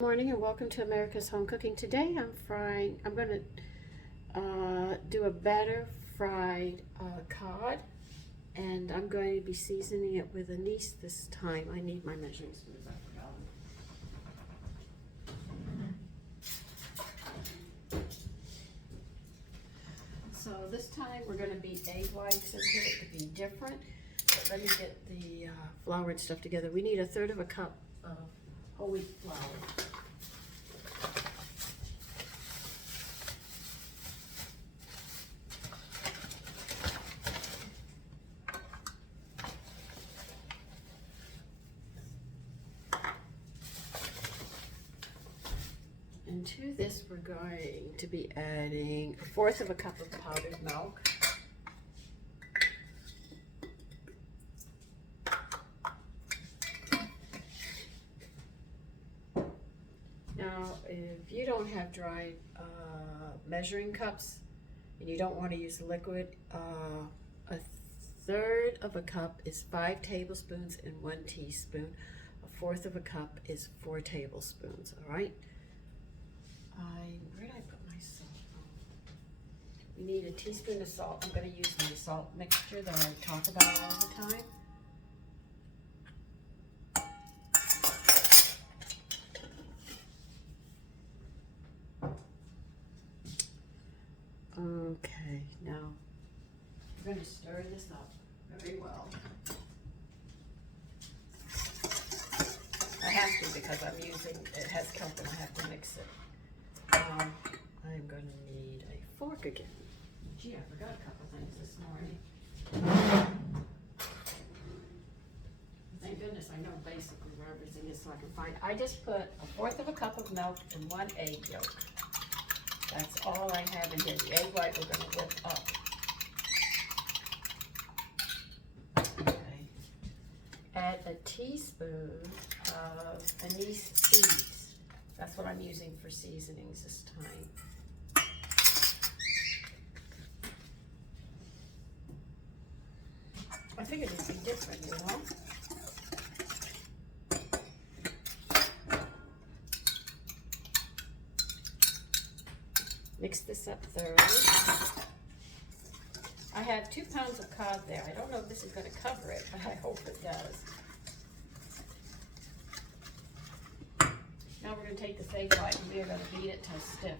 Morning and welcome to America's Home Cooking. Today I'm going to do a batter fried cod, and I'm going to be seasoning it with anise this time. I need my measuring spoons, I forgot. So this time we're going to beat egg whites into it to be different. But let me get the flour and stuff together. We need 1/3 of a cup of whole wheat flour. And to this we're going to be adding 1/4 of a cup of powdered milk. Now, if you don't have dry measuring cups and you don't want to use liquid, 1/3 of a cup is 5 tablespoons and 1 teaspoon. 1/4 of a cup is 4 tablespoons, all right? Where did I put my salt? You need a teaspoon of salt. I'm going to use my salt mixture that I talk about all the time. Okay, now I'm going to stir this up very well. I have to because it has kelp and I have to mix it. I'm going to need a fork again. Gee, I forgot a couple things this morning. Thank goodness I know basically where everything is so I can find it. I just put 1/4 of a cup of milk and 1 egg yolk. That's all I have in here. The egg white we're going to whip up. Okay. Add a teaspoon of anise seeds. That's what I'm using for seasonings this time. I figured it'd be different, you know? Mix this up thoroughly. I have 2 pounds of cod there. I don't know if this is going to cover it, but I hope it does. Now we're going to take this egg white and we are going to beat it till stiff.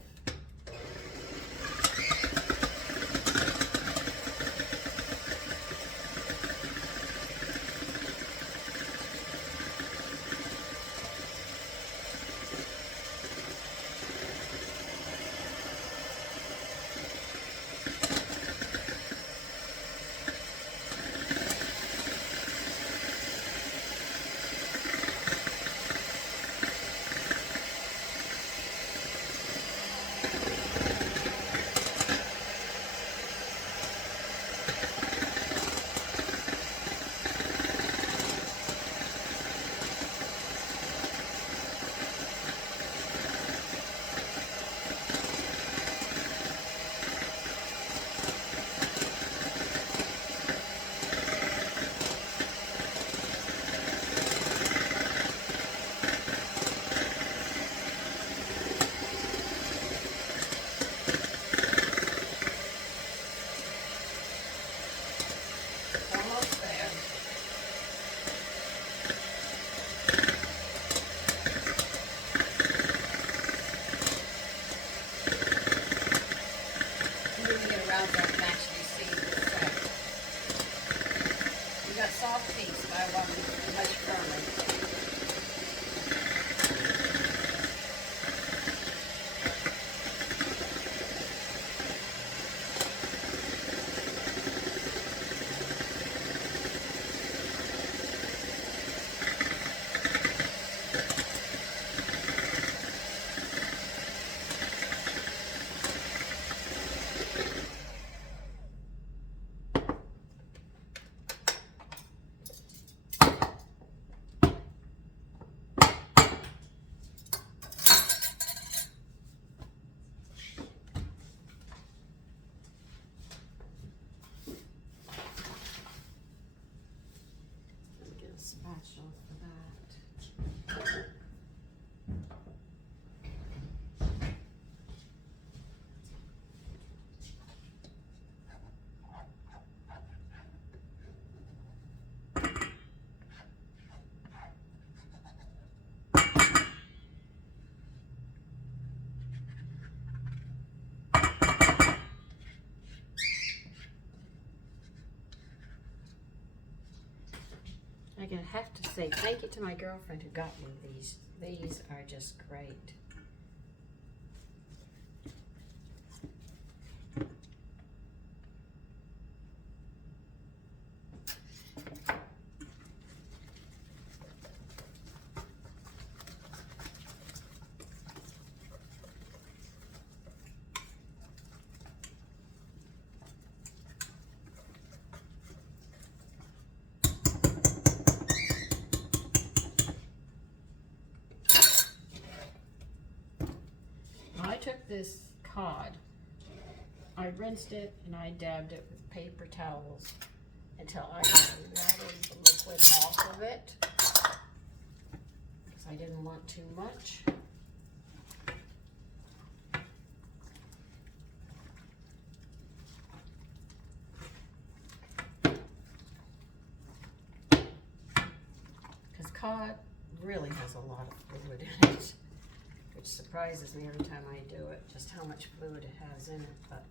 say thank you to my girlfriend who got me these. These are just great. I took this cod, I rinsed it and I dabbed it with paper towels until I got a lot of the liquid off of it, because I didn't want too much. Because cod really has a lot of fluid in it, which surprises me every time I do it, just how much fluid it has in it. But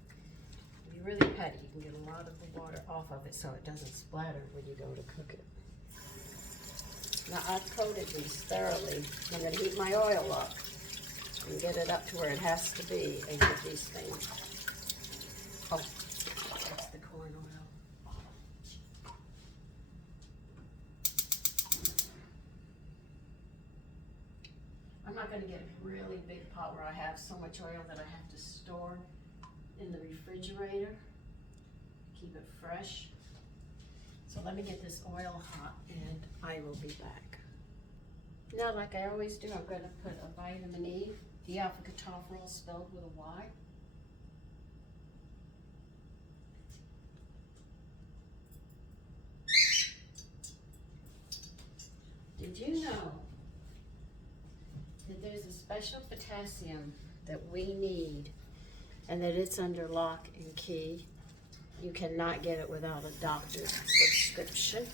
if you really pet it, you can get a lot of the water off of it so it doesn't splatter when you go to cook it. Now I've coated these thoroughly. I'm going to heat my oil up and get it up to where it has to be and get these things. Oh, that's the corn oil. I'm not going to get a really big pot where I have so much oil that I have to store in the refrigerator. Keep it fresh. So let me get this oil hot and I will be back. Now, like I always do, I'm going to put a vitamin E, the Africa tofferel spelled with a Y. Did you know that there's a special potassium that we need and that it's under lock and key? You cannot get it without a doctor's prescription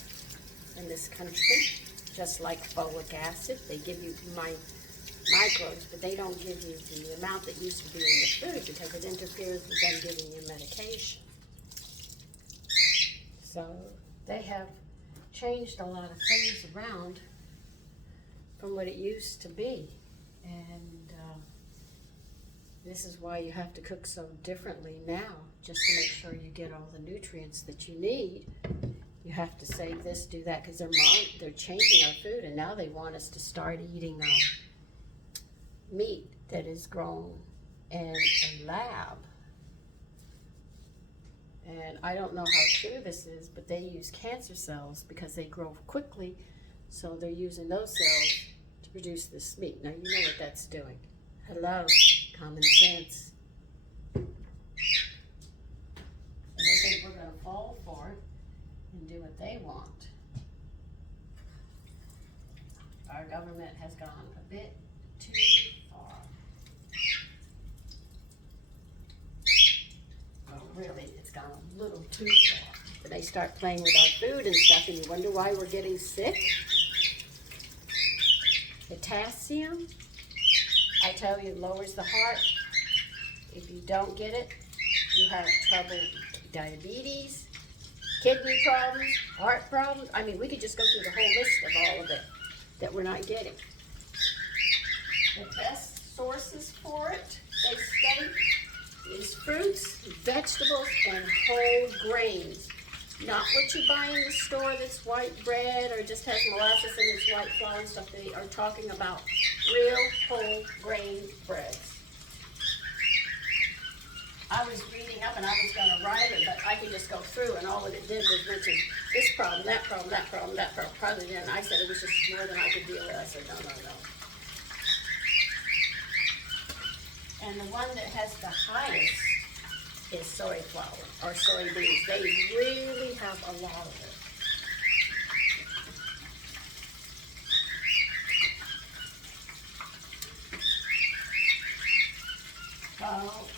in this country. Just like folic acid, they give you microbes, but they don't give you the amount that used to be in the food because it interferes with them giving you medication. So they have changed a lot of things around from what it used to be. And this is why you have to cook so differently now, just to make sure you get all the nutrients that you need. You have to save this, do that, because they're changing our food, and now they want us to start eating meat that is grown in a lab. And I don't know how true this is, but they use cancer cells because they grow quickly, so they're using those cells to produce this meat. Now you know what that's doing. Hello, common sense. And they think we're going to fall for it and do what they want. Our government has gone a bit too far. Well, really, it's gone a little too far. But they start playing with our food and stuff, and you wonder why we're getting sick. Potassium, I tell you, lowers the heart. If you don't get it, you have trouble, diabetes, kidney problems, heart problems. I mean, we could just go through the whole list of all of it that we're not getting. The best sources for it, they state, is fruits, vegetables, and whole grains. Not what you buy in the store that's white bread or just has molasses in its white flour and stuff. They are talking about real whole grain breads. I was reading up and I was going to write it, but I could just go through and all of it did was mention this problem, that problem, that problem, that problem. Probably then I said it was just more than I could deal with. I said, no. And the one that has the highest is soy flour or soybeans. They really have a lot of it. Well,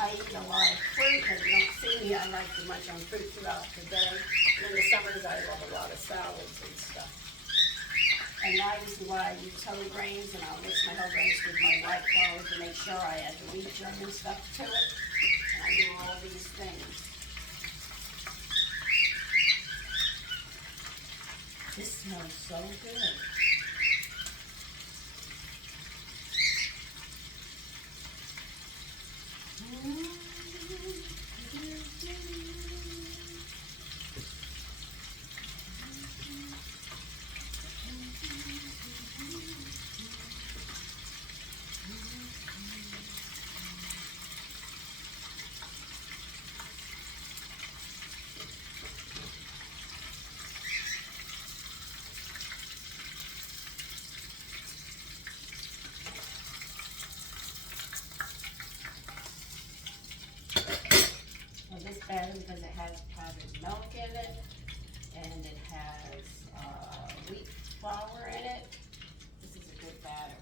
I eat a lot of fruit, and you don't see me, I like to munch on fruit throughout the day. And in the summers, I love a lot of salads and stuff. And that is why I use whole grains, and I'll mix my whole grains with my white flour to make sure I add the wheat germ and stuff to it. And I do all these things. This smells so good. This batter, because it has powdered milk in it, and it has wheat flour in it. This is a good batter,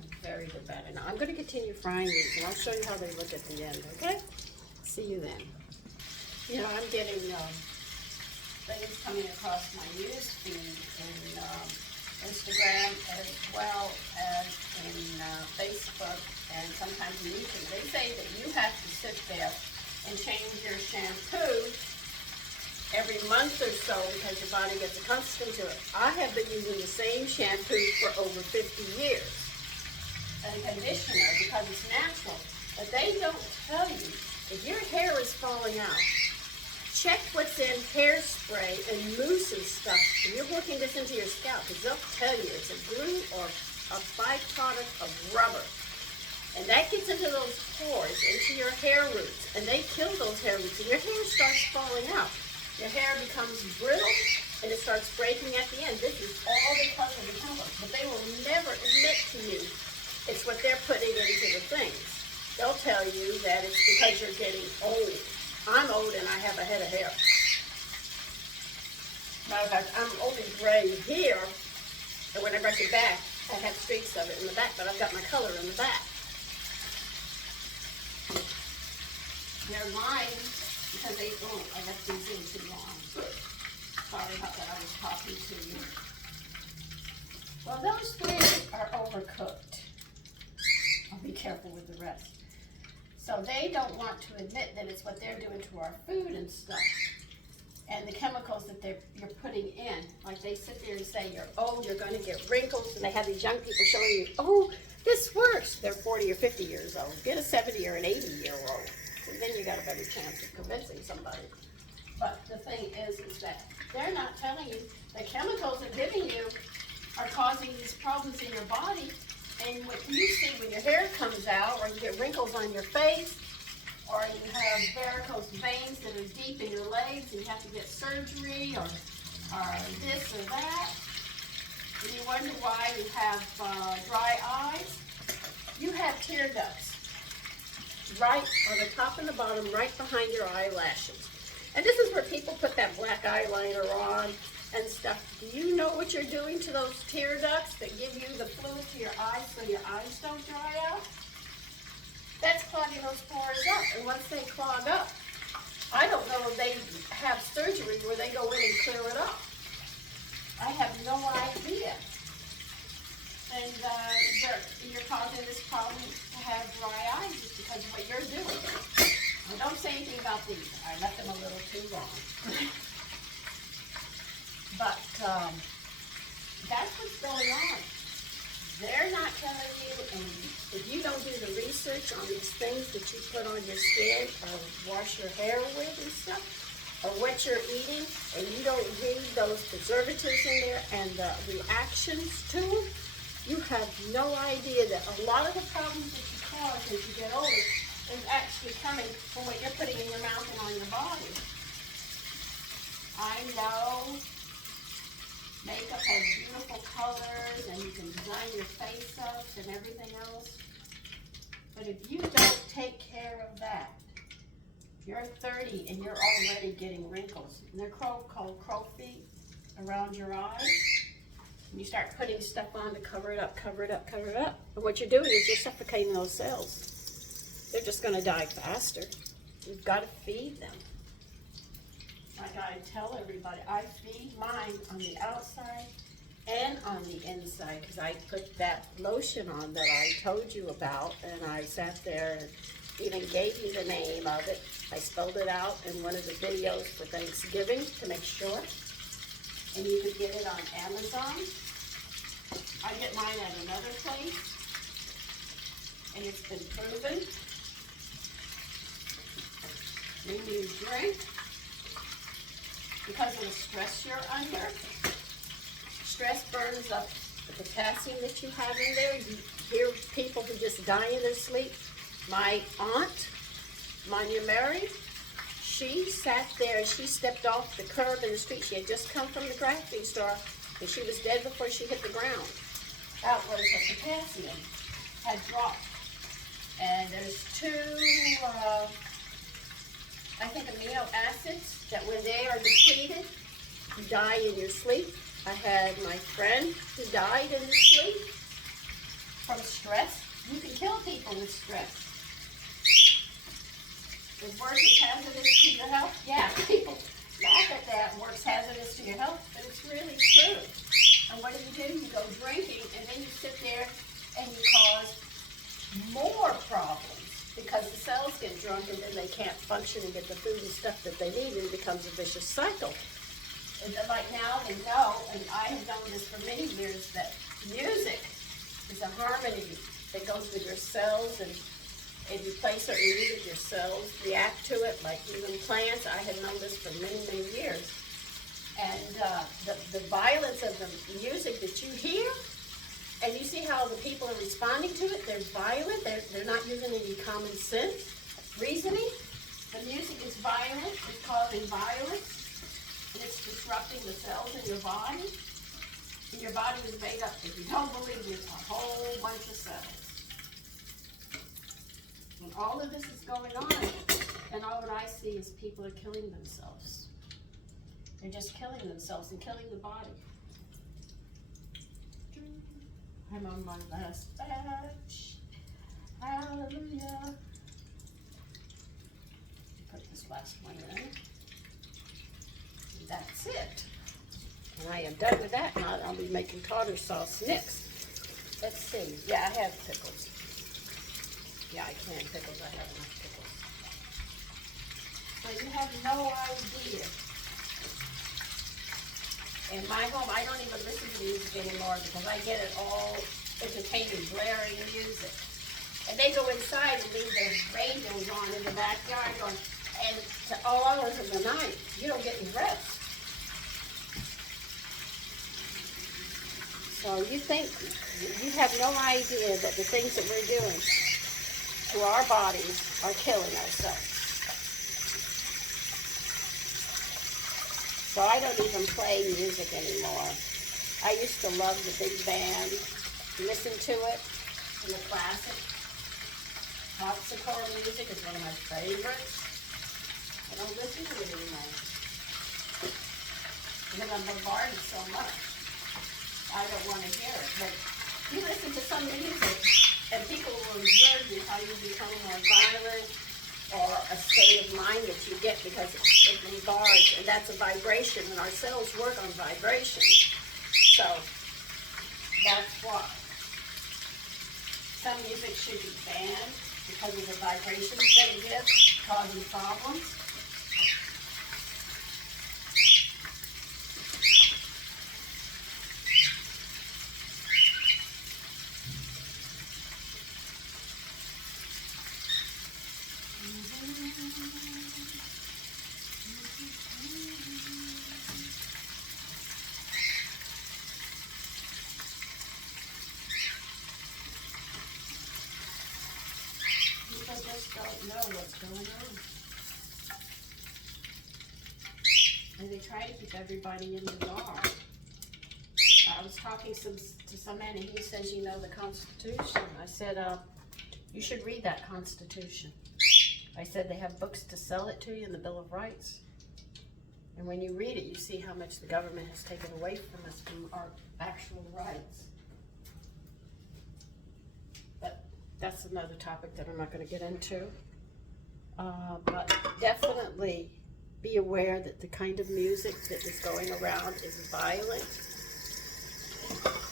a very good batter. Now I'm going to continue frying these, and I'll show you how they look at the end. Okay? See you then. You know, I'm getting things coming across my news feed in Instagram as well as in Facebook and sometimes in YouTube. They say that you have to sit there and change your shampoo every month or so because your body gets accustomed to it. I have been using the same shampoo for over 50 years and conditioner because it's natural. But they don't tell you if your hair is falling out, check what's in hairspray and mousse and stuff when you're working this into your scalp, because they'll tell you it's a glue or a byproduct of rubber. And that gets into those pores, into your hair roots, and they kill those hair roots, and your hair starts falling out. Your hair becomes brittle, and it starts breaking at the end. This is all because of the chemicals, but they will never admit to you it's what they're putting into the things. They'll tell you that it's because you're getting old. I'm old, and I have a head of hair. Matter of fact, I'm only gray here, and when I brush it back, I have streaks of it in the back, but I've got my color in the back. They're lying because they don't. I left these in too long. Sorry about that. I was talking to you. Well, those three are overcooked. I'll be careful with the rest. So they don't want to admit that it's what they're doing to our food and stuff. And the chemicals that you're putting in. Like they sit there and say, you're old, you're going to get wrinkles. And they have these young people showing you, oh, this works. They're 40 or 50 years old. Get a 70 or an 80-year-old. And then you got a better chance of convincing somebody. But the thing is that they're not telling you the chemicals they're giving you are causing these problems in your body. And what you see when your hair comes out, or you get wrinkles on your face, or you have varicose veins that are deep in your legs and you have to get surgery, or this or that, and you wonder why you have dry eyes, you have tear ducts right on the top and the bottom, right behind your eyelashes. And this is where people put that black eyeliner on and stuff. Do you know what you're doing to those tear ducts that give you the fluid to your eyes so your eyes don't dry out? That's clogging those pores up. And once they clog up, I don't know if they have surgery where they go in and clear it up. I have no idea. And you're causing this problem to have dry eyes just because of what you're doing. And don't say anything about these. I left them a little too long. But that's what's going on. They're not telling you, and if you don't do the research on these things that you put on your skin or wash your hair with and stuff, or what you're eating, and you don't read those preservatives in there and the reactions to them, you have no idea that a lot of the problems that you cause as you get older is actually coming from what you're putting in your mouth and on your body. I know makeup has beautiful colors and you can design your face up and everything else. But if you don't take care of that, you're 30 and you're already getting wrinkles. And they're called crow feet around your eyes. And you start putting stuff on to cover it up, cover it up, cover it up. And what you're doing is you're suffocating those cells. They're just going to die faster. You've got to feed them. Like I tell everybody, I feed mine on the outside and on the inside because I put that lotion on that I told you about, and I sat there and even gave you the name of it. I spelled it out in one of the videos for Thanksgiving to make sure. and you can get it on Amazon. I get mine at another place, and it's been proven. When you drink, because of the stress you're under, stress burns up the potassium that you have in there. You hear people who just die in their sleep. My aunt, Monya Mary, she sat there and she stepped off the curb in the street. She had just come from the grocery store and she was dead before she hit the ground. That was her potassium had dropped. And there's two, I think, amino acids that when they are depleted, you die in your sleep. I had my friend who died in his sleep from stress. You can kill people with stress. Is work is hazardous to your health? Yeah, people laugh at that. Work's hazardous to your health, but it's really true. And what do? You go drinking, and then you sit there and you cause more problems because the cells get drunk and then they can't function and get the food and stuff that they need, and it becomes a vicious cycle. And like now they know, and I have known this for many years, that music is a harmony that goes with your cells, and if you play certain music, your cells react to it, like even plants. I had known this for many, many years. And the violence of the music that you hear, and you see how the people are responding to it, they're violent, they're not using any common sense, reasoning. The music is violent, it's causing violence, and it's disrupting the cells in your body. And your body is made up, if you don't believe me, a whole bunch of cells. And all of this is going on, and all that I see is people are killing themselves. They're just killing themselves and killing the body. I'm on my last batch. Hallelujah. Put this last one in. That's it. And I am done with that. Now I'll be making tartar sauce next. Let's see. Yeah, I have pickles. Yeah, I can pickles. I have enough pickles. So you have no idea. In my home, I don't even listen to music anymore because I get it all entertaining, blaring music. And they go inside and leave their radios on in the backyard going, and to all hours of the night, you don't get any rest. So you think, you have no idea that the things that we're doing to our bodies are killing ourselves. So I don't even play music anymore. I used to love the big band, listen to it, and the classic. Harpsichord music is one of my favorites. I don't listen to it anymore because I'm bombarded so much. I don't want to hear it. But you listen to some music, and people will observe you how you become more violent, or a state of mind that you get because it bombards, and that's a vibration, and our cells work on vibration. So that's why some music should be banned because of the vibrations that it gives, causing problems. People just don't know what's going on. And they try to keep everybody in the dark. I was talking to some man, and he says, you know, the Constitution. I said, you should read that Constitution. I said, they have books to sell it to you in the Bill of Rights. And when you read it, you see how much the government has taken away from us, from our actual rights. But that's another topic that I'm not going to get into. But definitely be aware that the kind of music that is going around is violent.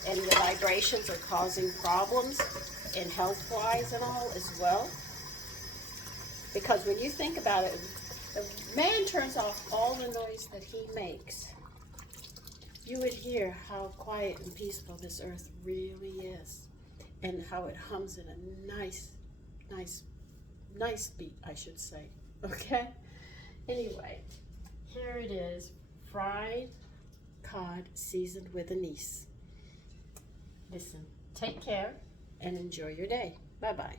And the vibrations are causing problems in health-wise and all as well. Because when you think about it, the man turns off all the noise that he makes you would hear how quiet and peaceful this earth really is, and how it hums in a nice beat, I should say. Okay? Anyway, here it is, fried cod seasoned with anise. Listen, take care and enjoy your day. Bye-bye.